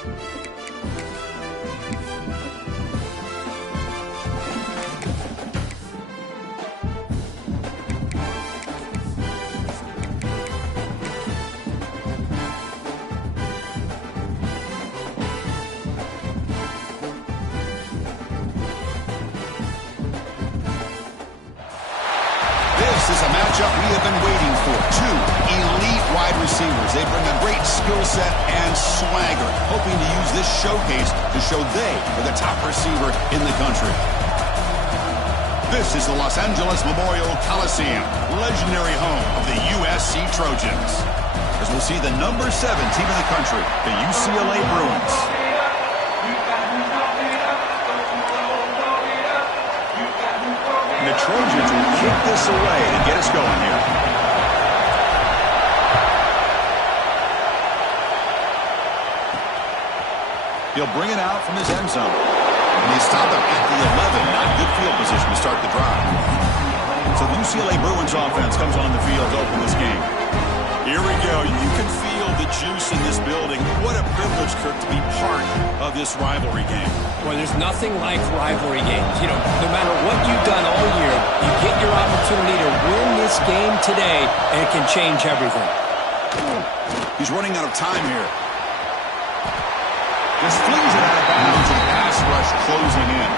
This is a matchup we have been waiting for. Two elite wide receivers. They bring a great skill set and swagger, hoping to use this showcase to show they are the top receiver in the country. This is the Los Angeles Memorial Coliseum, legendary home of the USC Trojans. As we'll see the number 7 team in the country, the UCLA Bruins. The Trojans will kick this away to get us going here. He'll bring it out from his end zone. And they stop him at the 11. Not good field position to start the drive. So the UCLA Bruins offense comes on the field to open this game. Here we go. You can feel the juice in this building. What a privilege, Kirk, to be part of this rivalry game. Well, there's nothing like rivalry games. You know, no matter what you've done all year, you get your opportunity to win this game today, and it can change everything. He's running out of time here. Just flings it out of bounds and pass rush closing in.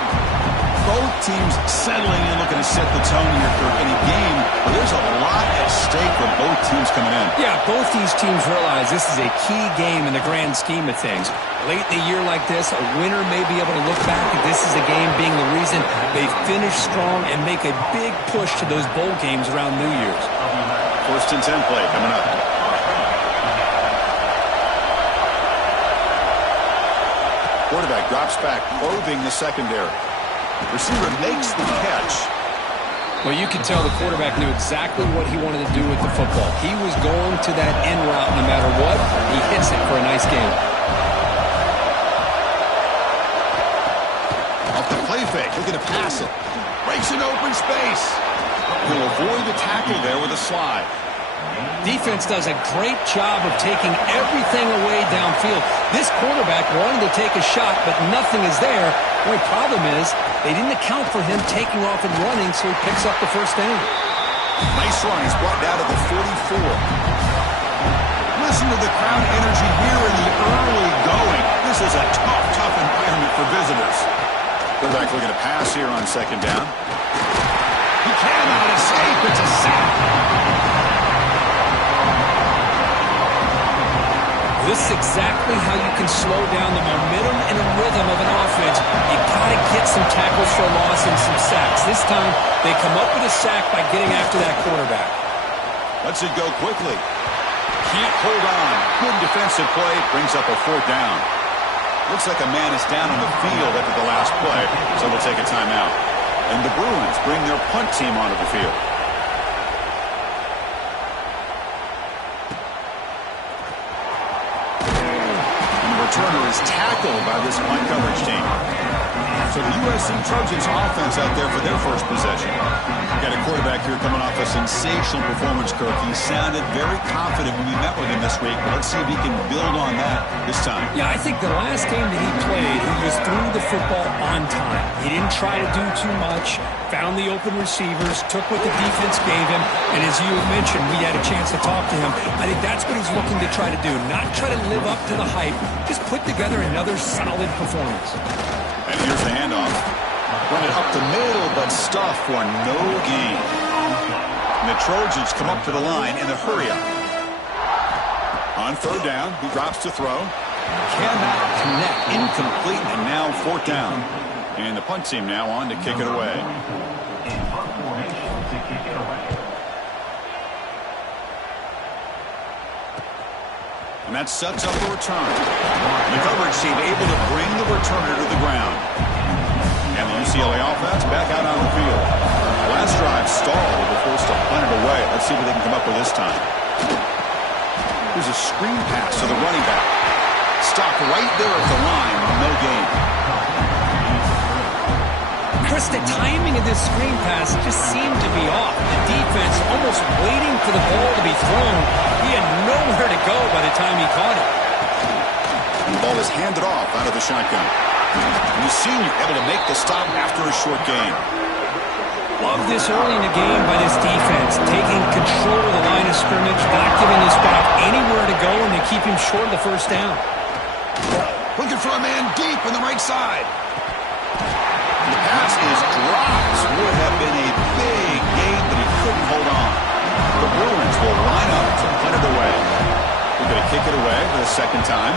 Both teams settling in, looking to set the tone here for any game where there's a lot at stake for both teams coming in. Yeah, both these teams realize this is a key game in the grand scheme of things. Late in a year like this, a winner may be able to look back at this as a game being the reason they finish strong and make a big push to those bowl games around New Year's. 1st and 10 play coming up. Quarterback drops back, probing the secondary. Receiver makes the catch. Well, you can tell the quarterback knew exactly what he wanted to do with the football. He was going to that end route no matter what. He hits it for a nice game. Off the play fake, looking to pass it. Breaks an open space. He'll avoid the tackle there with a slide. Defense does a great job of taking everything away downfield. This quarterback wanted to take a shot, but nothing is there. The only problem is they didn't account for him taking off and running, so he picks up the first down. Nice run. He's brought down to the 44. Listen to the crowd energy here in the early going. This is a tough environment for visitors. Quarterback looking to pass here on 2nd down. He cannot escape. It's a sack. This is exactly how you can slow down the momentum and the rhythm of an offense. You got to get some tackles for a loss and some sacks. This time, they come up with a sack by getting after that quarterback. Lets it go quickly. Can't hold on. Good defensive play. Brings up a 4th down. Looks like a man is down on the field after the last play, so they'll take a timeout. And the Bruins bring their punt team onto the field. Returner is tackled by this punt coverage team. So the USC Trojans offense out there for their first possession. Got a quarterback here coming off a sensational performance, Kirk. He sounded very confident when we met with him this week. But let's see if he can build on that this time. Yeah, I think the last game that he played, he just threw the football on time. He didn't try to do too much, found the open receivers, took what the defense gave him, and as you had mentioned, we had a chance to talk to him. I think that's what he's looking to try to do, not try to live up to the hype, just put together another solid performance. And here's the handoff. Run it up the middle, but stuff for no gain. And the Trojans come up to the line in a hurry-up. On 3rd down, he drops to throw. Cannot connect. Incomplete, and now 4th down. And the punt team now on to kick it away. And that sets up the return. The coverage team able to bring the returner to the ground. And the UCLA offense back out on the field. Last drive stalled. They were forced to punt it away. Let's see what they can come up with this time. Here's a screen pass to the running back. Stopped right there at the line. No gain. Chris, the timing of this screen pass just seemed to be off. The defense almost waiting for the ball to be thrown. He had nowhere to go by the time he caught it. And the ball is handed off out of the shotgun. And the senior able to make the stop after a short gain. Love this early in the game by this defense, taking control of the line of scrimmage, not giving this back anywhere to go, and they keep him short of the first down. Looking for a man deep on the right side. The pass is dropped. Would have been a big gain, but he couldn't hold on. The Bruins will line up to punt it away. We're going to kick it away for the second time.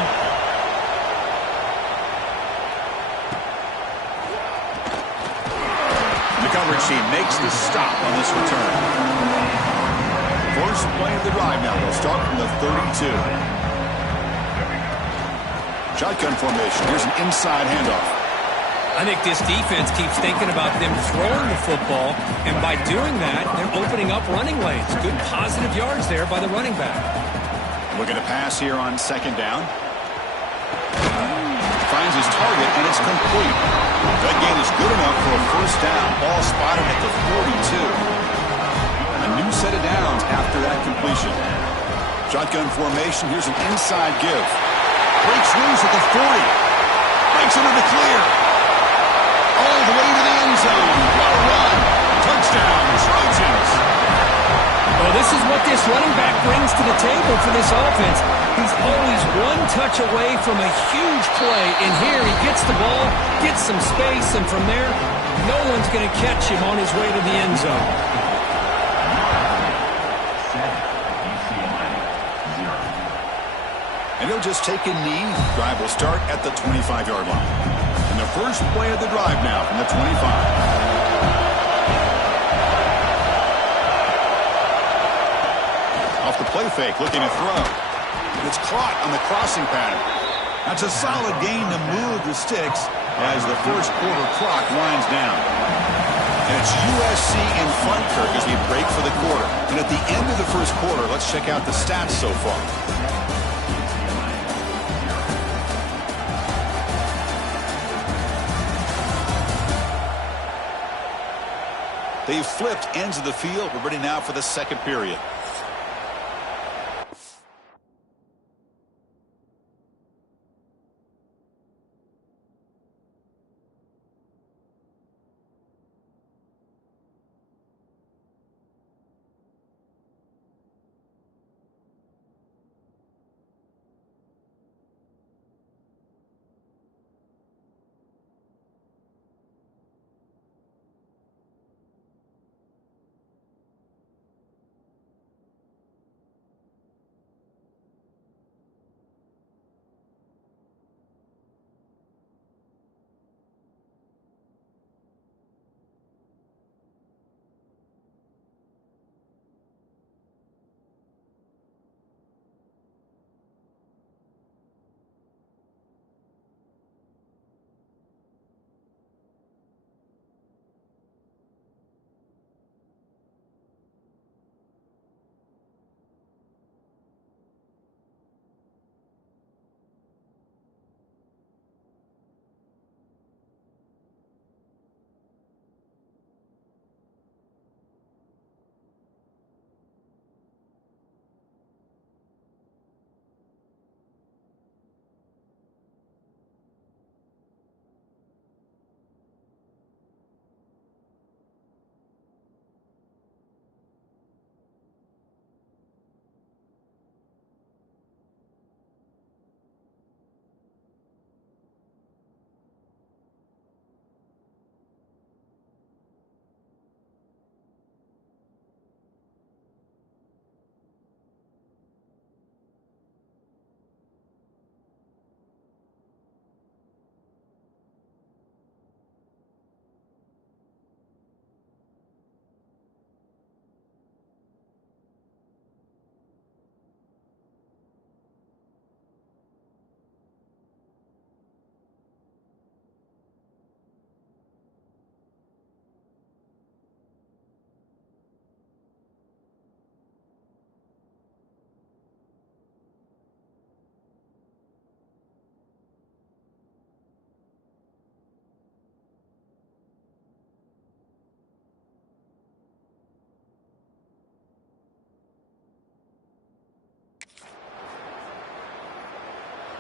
The coverage team makes the stop on this return. First play of the drive now. They'll start from the 32. Shotgun formation. Here's an inside handoff. I think this defense keeps thinking about them throwing the football, and by doing that, they're opening up running lanes. Good positive yards there by the running back. Looking to pass here on second down. Finds his target, and it's complete. That gain is good enough for a first down. Ball spotted at the 42. A new set of downs after that completion. Shotgun formation. Here's an inside give. Breaks loose at the 40. Breaks into the clear. All the way to the end zone. What a run. Touchdown, Trojans. Well, this is what this running back brings to the table for this offense. He's always one touch away from a huge play, and here he gets the ball, gets some space, and from there, no one's going to catch him on his way to the end zone. And he'll just take a knee. Drive will start at the 25-yard line. And the first play of the drive now from the 25. Off the play fake, looking to throw. And it's caught on the crossing pattern. That's a solid gain to move the sticks as the first quarter clock winds down. And it's USC in front, Kirk, as we break for the quarter. And at the end of the first quarter, let's check out the stats so far. They've flipped ends of the field. We're ready now for the second period.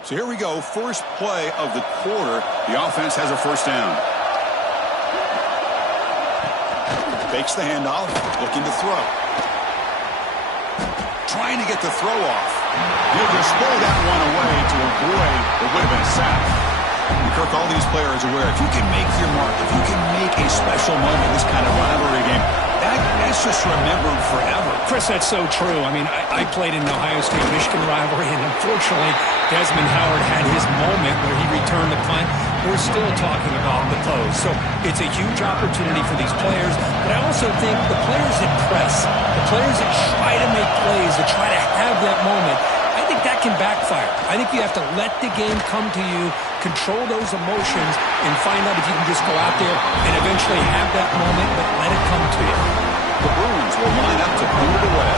So here we go, first play of the quarter. The offense has a first down. Fakes the handoff, looking to throw. Trying to get the throw off. He'll just throw that one away to avoid what would have been a sack. And Kirk, all these players are aware, if you can make your mark, if you can make a special moment in this kind of rivalry game, that's just remembered forever. Chris, that's so true. I mean, I played in the Ohio State-Michigan rivalry, and unfortunately, Desmond Howard had his moment where he returned the punt. We're still talking about the close. So it's a huge opportunity for these players, but I also think the players that press, the players that try to make plays, that try to have that moment, I think that can backfire. I think you have to let the game come to you, control those emotions, and find out if you can just go out there and eventually have that moment, but let it come to you. The Bruins will line up to boot it away.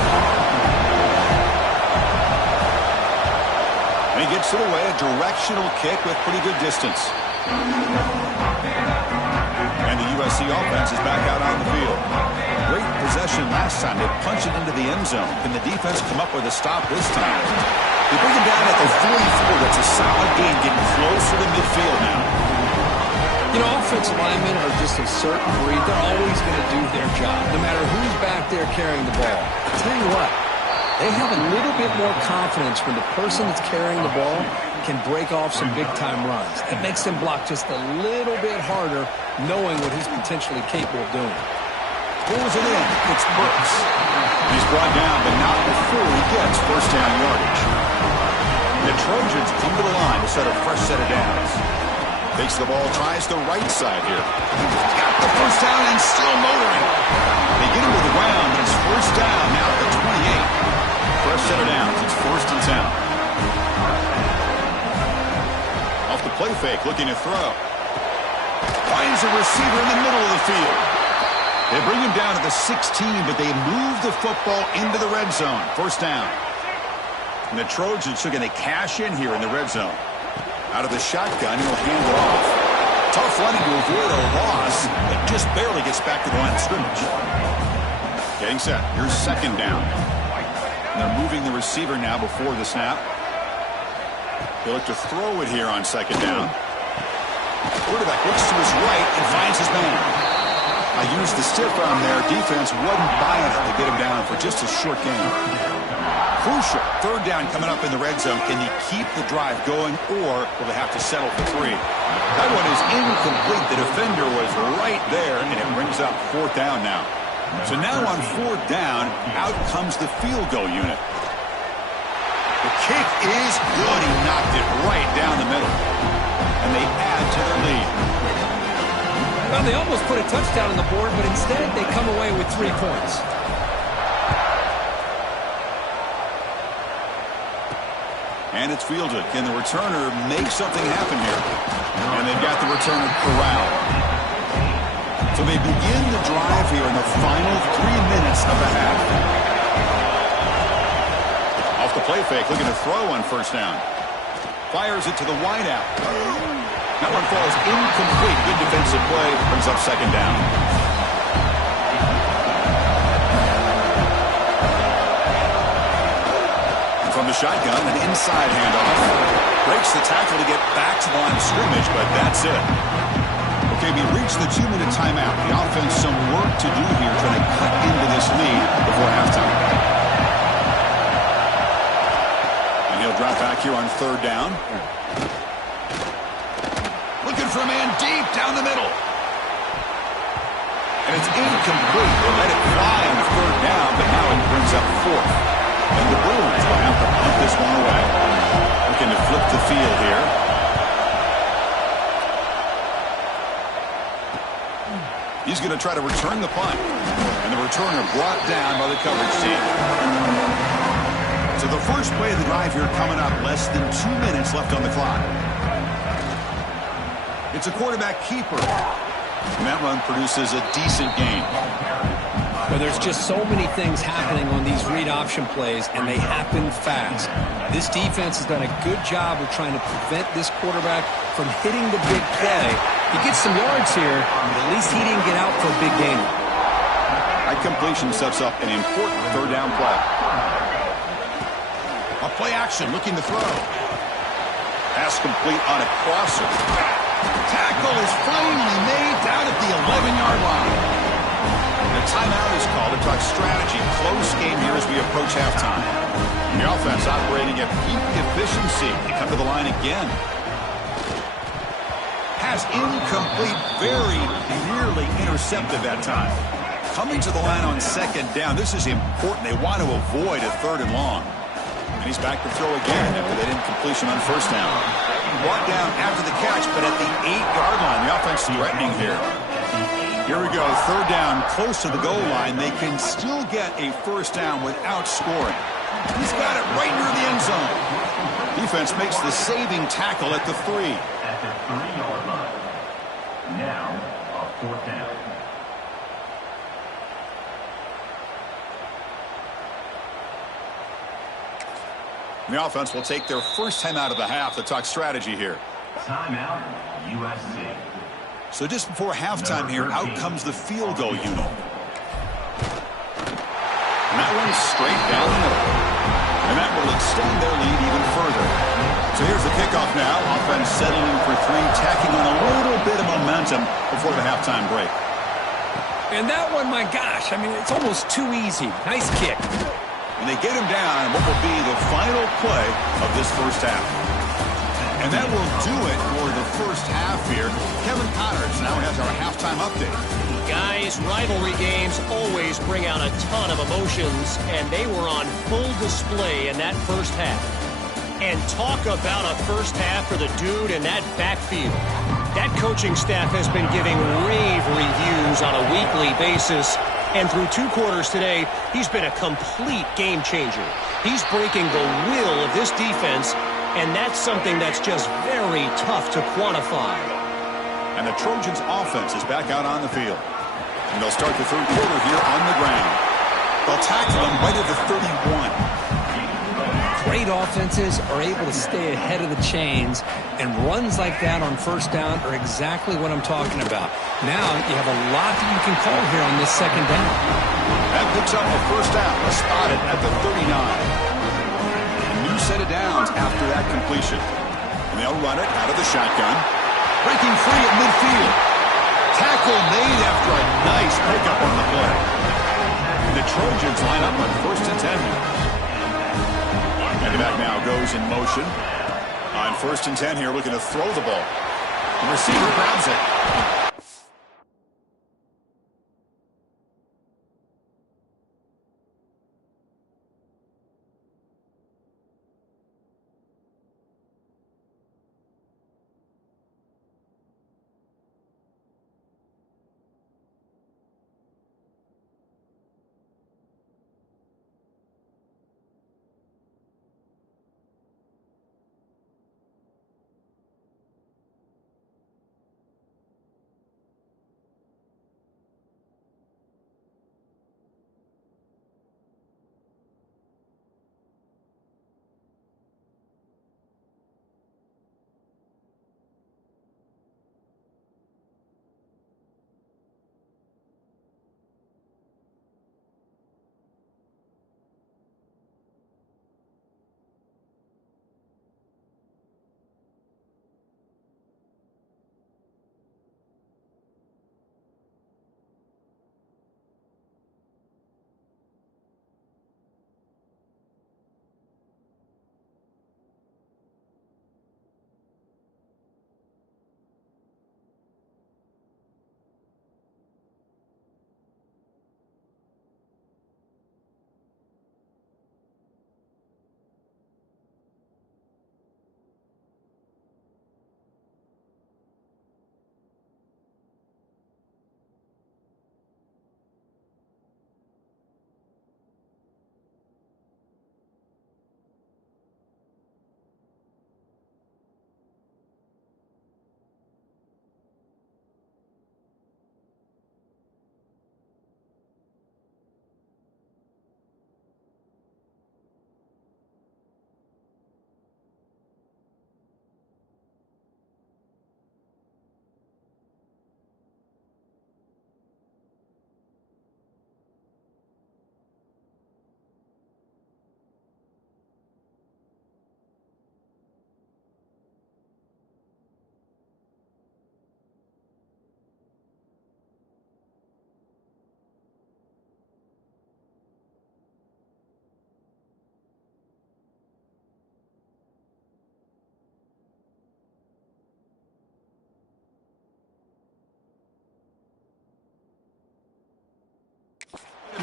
And he gets it away, a directional kick with pretty good distance. And the USC offense is back out on the field. Great possession last time. They punch it into the end zone. Can the defense come up with a stop this time? They bring him down at the 44. That's a solid gain, getting closer to midfield now. You know, offensive linemen are just a certain breed. They're always going to do their job, no matter who's back there carrying the ball. I'll tell you what, they have a little bit more confidence when the person that's carrying the ball can break off some big-time runs. It makes them block just a little bit harder, knowing what he's potentially capable of doing. Pulls it in. It's Brooks. He's brought down, but not before he gets first down yardage. The Trojans come to the line to set a fresh set of downs. Takes the ball, tries the right side here. Got the first down and still motoring. They get him to the ground, but it's first down now at the 28. Fresh set of downs. It's 1st and 10. Off the play fake, looking to throw. Finds a receiver in the middle of the field. They bring him down to the 16, but they move the football into the red zone. First down. And the Trojans are going to cash in here in the red zone. Out of the shotgun, he'll hand it off. Tough running to avoid a loss, but just barely gets back to the line of scrimmage. Getting set. Here's second down. And they're moving the receiver now before the snap. They look to throw it here on second down. Quarterback looks to his right and finds his man. I used the stiff arm there. Defense wasn't buying it to get him down for just a short game. Crucial. Third down coming up in the red zone. Can he keep the drive going, or will they have to settle for 3? That one is incomplete. The defender was right there, and it brings up fourth down now. So now on fourth down, out comes the field goal unit. The kick is good. He knocked it right down the middle. And they add to their lead. Well, they almost put a touchdown on the board, but instead they come away with 3 points. And it's fielded. Can the returner make something happen here? And they've got the returner corralled. So they begin the drive here in the final 3 minutes of the half. Off the play fake, looking to throw on first down. Fires it to the wideout. That one falls incomplete. Good defensive play. Brings up second down. From the shotgun, an inside handoff. Breaks the tackle to get back to the line of scrimmage, but that's it. Okay, we reached the 2-minute timeout. The offense some work to do here, trying to cut into this lead before halftime. And he'll drop back here on third down. Looking for a man deep down the middle. And it's incomplete. They let it fly on third down, but now it brings up fourth. And the Bruins will have to punt this one away. Looking to flip the field here. He's going to try to return the punt. And the returner brought down by the coverage team. So the first play of the drive here coming up. Less than 2 minutes left on the clock. It's a quarterback keeper. And that run produces a decent gain. Well, there's just so many things happening on these read option plays, and they happen fast. This defense has done a good job of trying to prevent this quarterback from hitting the big play. He gets some yards here, but at least he didn't get out for a big gain. That completion sets up an important third down play. A play action, looking to throw. Pass complete on a crosser. Tackle is finally made down at the 11-yard line. The timeout is called to talk strategy. Close game here as we approach halftime. The offense operating at peak efficiency. They come to the line again. Pass incomplete, very nearly intercepted that time. Coming to the line on second down. This is important. They want to avoid a 3rd and long. And he's back to throw again after that incompletion on first down. Brought down after the catch, but at the 8-yard line. The offense threatening here. Here we go, 3rd down, close to the goal line. They can still get a first down without scoring. He's got it right near the end zone. Defense makes the saving tackle at the 3. At the 3-yard line. Now, a 4th down. The offense will take their first time out of the half to talk strategy here. Timeout, USC. So just before halftime here, out comes the field goal unit. And that one's straight down the middle. And that will extend their lead even further. So here's the kickoff now. Offense settling for 3, tacking on a little bit of momentum before the halftime break. And that one, my gosh, I mean, it's almost too easy. Nice kick. And they get him down what will be the final play of this first half. And that will do it for the first half here. Kevin Connors now has our halftime update. Guys, rivalry games always bring out a ton of emotions, and they were on full display in that first half. And talk about a first half for the dude in that backfield. That coaching staff has been giving rave reviews on a weekly basis. And through 2 quarters today, he's been a complete game changer. He's breaking the will of this defense, and that's something that's just very tough to quantify. And the Trojans' offense is back out on the field. And they'll start the 3rd quarter here on the ground. They'll tackle them right at the 31. Great offenses are able to stay ahead of the chains, and runs like that on first down are exactly what I'm talking about. Now you have a lot that you can call here on this second down. That picks up the first down. Let's spot it at the 39. A new set of downs after that completion. And they'll run it out of the shotgun. Breaking free at midfield. Tackle made after a nice pickup on the play. And the Trojans line up on 1st and 10 here. And the back now goes in motion. On 1st and 10 here, looking to throw the ball. The receiver grabs it.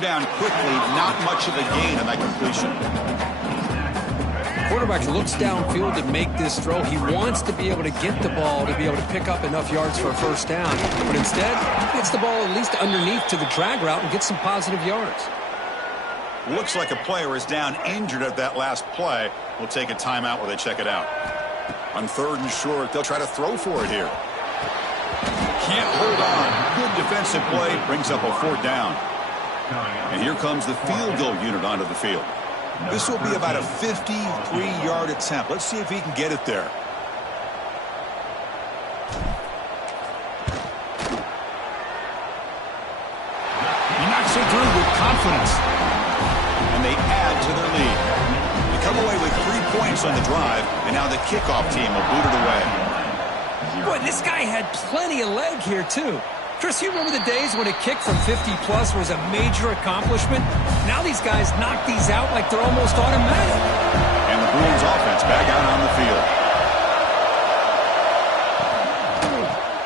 down quickly, not much of a gain on that completion. Quarterback looks downfield to make this throw. He wants to be able to get the ball to be able to pick up enough yards for a first down. But instead, he gets the ball at least underneath to the drag route and gets some positive yards. Looks like a player is down injured at that last play. We'll take a timeout while they check it out. On 3rd and short, they'll try to throw for it here. Can't hold on. Good defensive play. Brings up a 4th down. And here comes the field goal unit onto the field. This will be about a 53-yard attempt. Let's see if he can get it there. He knocks it through with confidence. And they add to their lead. They come away with 3 points on the drive, and now the kickoff team will boot it away. Boy, this guy had plenty of leg here, too. Chris, you remember the days when a kick from 50-plus was a major accomplishment? Now these guys knock these out like they're almost automatic. And the Bruins offense back out on the field.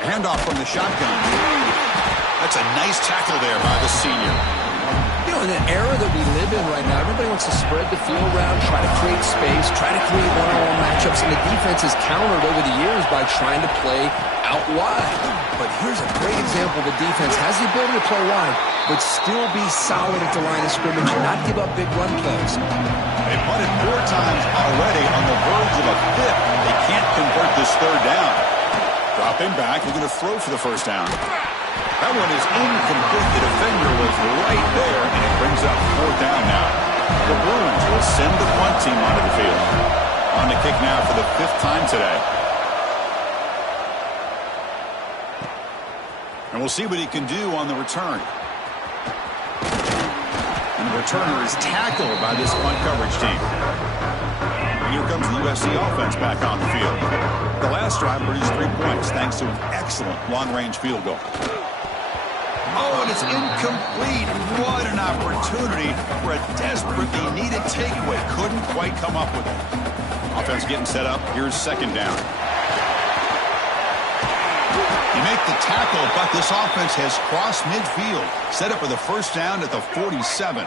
Handoff from the shotgun. That's a nice tackle there by the senior. You know, in an era that we live in right now, everybody wants to spread the field around, try to create space, try to create one-on-one matchups, and the defense has countered over the years by trying to play out wide. But here's a great example. The defense has the ability to play wide, but still be solid at the line of scrimmage and not give up big run plays. They've punted 4 times already on the verge of a 5th. They can't convert this 3rd down. Dropping back, they're going to throw for the first down. That one is incomplete. The defender was right there, and it brings up 4th down now. The Bruins will send the punt team onto the field. On the kick now for the 5th time today. And we'll see what he can do on the return. And the returner is tackled by this punt coverage team. And here comes the USC offense back on the field. The last drive produced 3 points thanks to an excellent long-range field goal. Oh, and it's incomplete. What an opportunity for a desperately needed takeaway. Couldn't quite come up with it. Offense getting set up. Here's 2nd down. You make the tackle, but this offense has crossed midfield. Set up for the first down at the 47.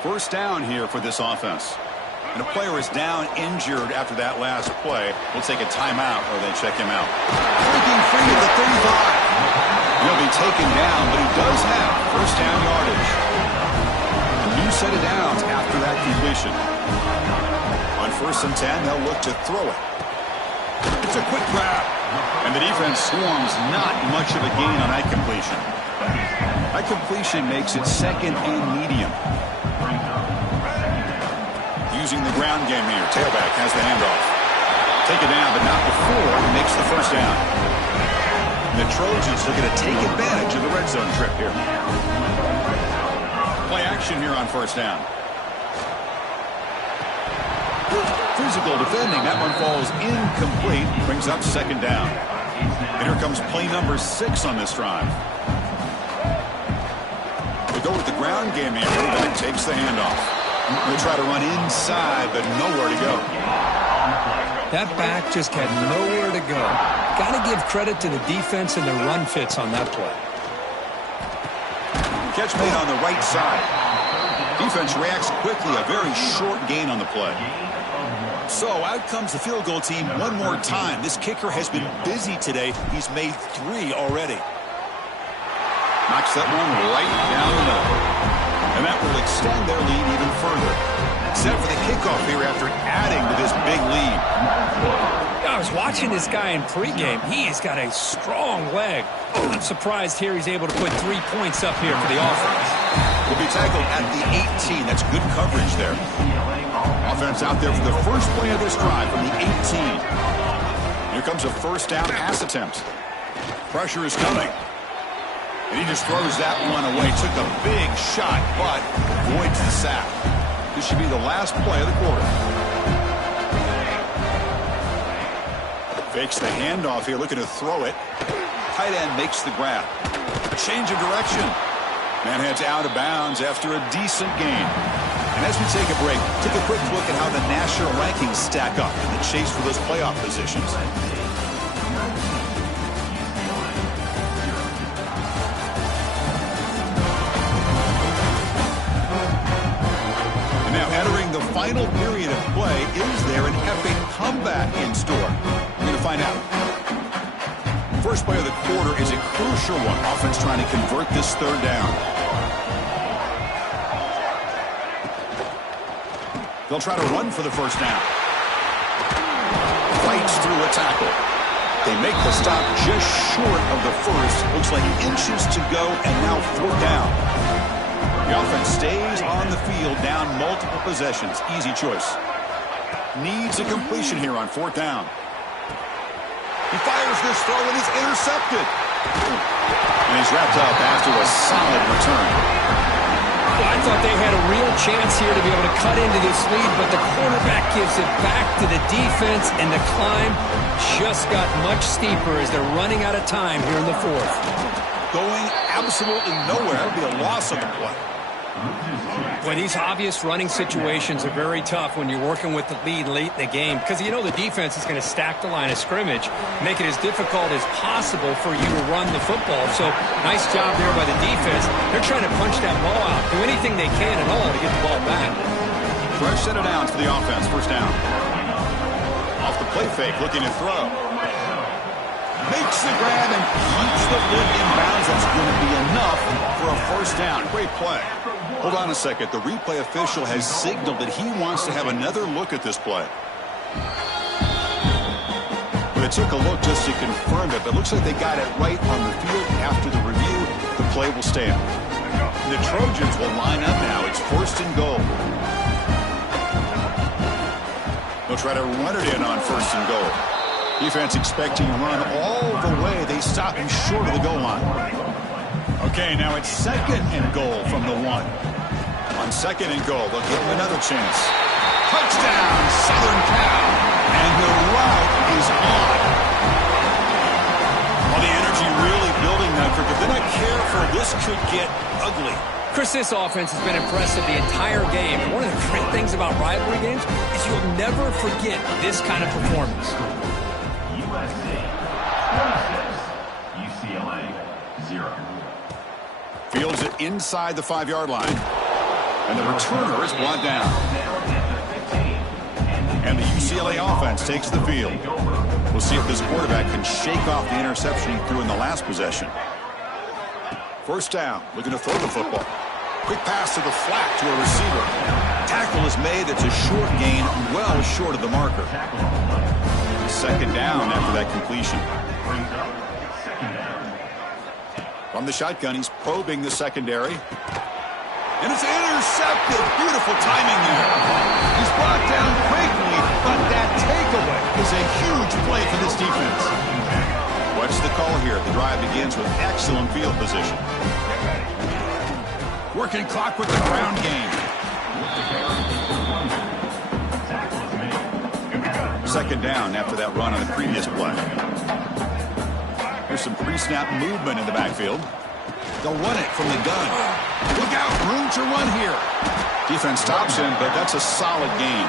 First down here for this offense. And a player is down injured after that last play. We'll take a timeout or they check him out. Breaking free at the 35. He'll be taken down, but he does have first down yardage. A new set of downs after that completion. On 1st and 10, they'll look to throw it. It's a quick grab. And the defense swarms not much of a gain on that completion. That completion makes it 2nd and medium. Using the ground game here. Tailback has the handoff. Take it down, but not before he makes the first down. The Trojans are going to take advantage of the red zone trip here. Play action here on first down. Physical defending. That one falls incomplete. Brings up 2nd down. And here comes play number 6 on this drive. They go with the ground game here. Quarterback takes the handoff. They try to run inside, but nowhere to go. That back just had nowhere to go. Got to give credit to the defense and their run fits on that play. Catch made on the right side. Defense reacts quickly. A very short gain on the play. So out comes the field goal team one more time. This kicker has been busy today. He's made 3 already. Knocks that one right down the middle. And that will extend their lead even further. Set for the kickoff here after adding to this big lead. I was watching this guy in pregame. He's got a strong leg. I'm surprised here he's able to put 3 points up here for the offense. Will be tackled at the 18. That's good coverage there. Offense out there for the first play of this drive from the 18. Here comes a first down pass attempt. Pressure is coming. And he just throws that one away. Took a big shot, but avoids the sack. This should be the last play of the quarter. Fakes the handoff here, looking to throw it. Tight end makes the grab. A change of direction. Man heads out of bounds after a decent gain. And as we take a break, take a quick look at how the national rankings stack up in the chase for those playoff positions. final period of play. Is there an epic comeback in store? We're going to find out. First play of the quarter is a crucial one. Offense trying to convert this third down. They'll try to run for the first down. Fights through a tackle. They make the stop just short of the first. Looks like inches to go, and now fourth down. The offense stays on the field, down multiple possessions. Easy choice. Needs a completion here on fourth down. He fires this throw, and it's intercepted. And he's wrapped up after a solid return. I thought they had a real chance here to be able to cut into this lead, but the quarterback gives it back to the defense, and the climb just got much steeper as they're running out of time here in the fourth. Going absolutely nowhere. It'll be a loss of the play. Boy, these obvious running situations are very tough when you're working with the lead late in the game, because you know the defense is going to stack the line of scrimmage, make it as difficult as possible for you to run the football. So nice job there by the defense. They're trying to punch that ball out, do anything they can at all to get the ball back. Fresh set of downs for the offense. First down. Off the play fake, looking to throw. Makes the grab and keeps the foot in bounds. That's going to be enough for a first down. Great play. Hold on a second. The replay official has signaled that he wants to have another look at this play. Well, they took a look just to confirm it, but it looks like they got it right on the field. After the review, the play will stand. The Trojans will line up now. It's first and goal. They'll try to run it in on first and goal. Defense expecting a run all the way. They stop him short of the goal line. Okay, now it's second and goal from the one. On second and goal, they'll give him another chance. Touchdown, Southern Cal. And the route is on. Well, the energy really building now. If they're not careful, this could get ugly. Chris, this offense has been impressive the entire game. And one of the great things about rivalry games is you'll never forget this kind of performance. UCLA 0. Fields it inside the 5-yard line. And the returner is brought down. And the UCLA offense takes the field. We'll see if this quarterback can shake off the interception he threw in the last possession. First down, looking to throw the football. Quick pass to the flat to a receiver. Tackle is made. It's a short gain, well short of the marker. Second down after that completion. From the shotgun, he's probing the secondary. And it's intercepted. Beautiful timing there. He's brought down quickly, but that takeaway is a huge play for this defense. What's the call here? The drive begins with excellent field position. Working clock with the ground game. Second down after that run on the previous play. There's some pre-snap movement in the backfield. They'll run it from the gun. Look out, room to run here. Defense stops him, but that's a solid gain.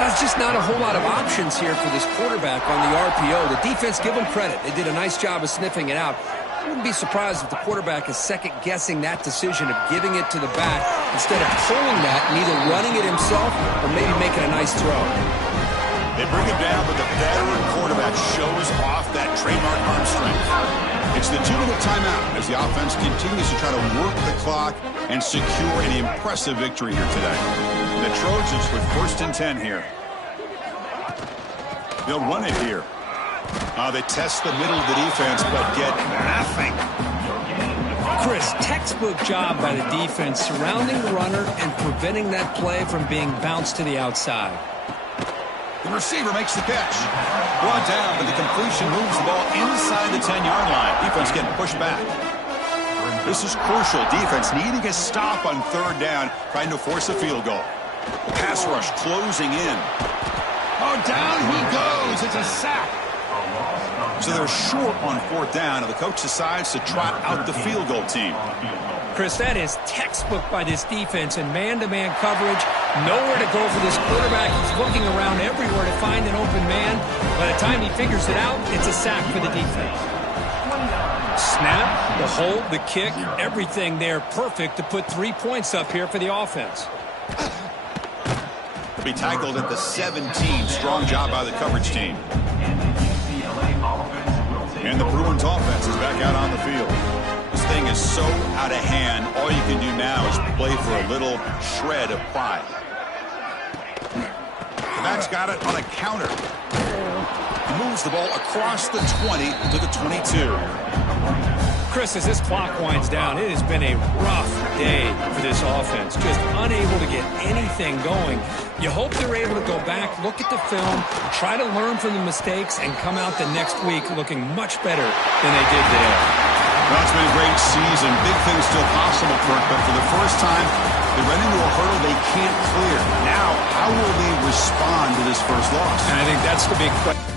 There's just not a whole lot of options here for this quarterback on the RPO. The defense, give them credit. They did a nice job of sniffing it out. I wouldn't be surprised if the quarterback is second-guessing that decision of giving it to the back instead of pulling that and either running it himself or maybe making a nice throw. They bring him down, but the veteran quarterback shows off that trademark arm strength. It's the 2-minute timeout as the offense continues to try to work the clock and secure an impressive victory here today. The Trojans with first and 10 here. They'll run it here. They test the middle of the defense, but get nothing. Chris, textbook job by the defense surrounding the runner and preventing that play from being bounced to the outside. The receiver makes the catch. Brought down, but the completion moves the ball inside the 10-yard line. Defense getting pushed back. This is crucial. Defense needing a stop on third down, trying to force a field goal. The pass rush closing in. Oh, down he goes. It's a sack. So they're short on fourth down, and the coach decides to trot out the field goal team. Chris, that is textbook by this defense in man-to-man coverage. Nowhere to go for this quarterback. He's looking around everywhere to find an open man. By the time he figures it out, it's a sack for the defense. Snap, the hold, the kick, everything there perfect to put 3 points up here for the offense. Be tackled at the 17. Strong job by the coverage team. And the Bruins offense is back out on the field. This thing is so out of hand. All you can do now is play for a little shred of pride. The back's got it on a counter. He moves the ball across the 20 to the 22. Chris, as this clock winds down, it has been a rough day for this offense. Just unable to get anything going. You hope they're able to go back, look at the film, try to learn from the mistakes, and come out the next week looking much better than they did today. Well, it's been a great season. Big things still possible, Kirk, but for the first time, they run into a hurdle they can't clear. Now, how will they respond to this first loss? And I think that's the big question.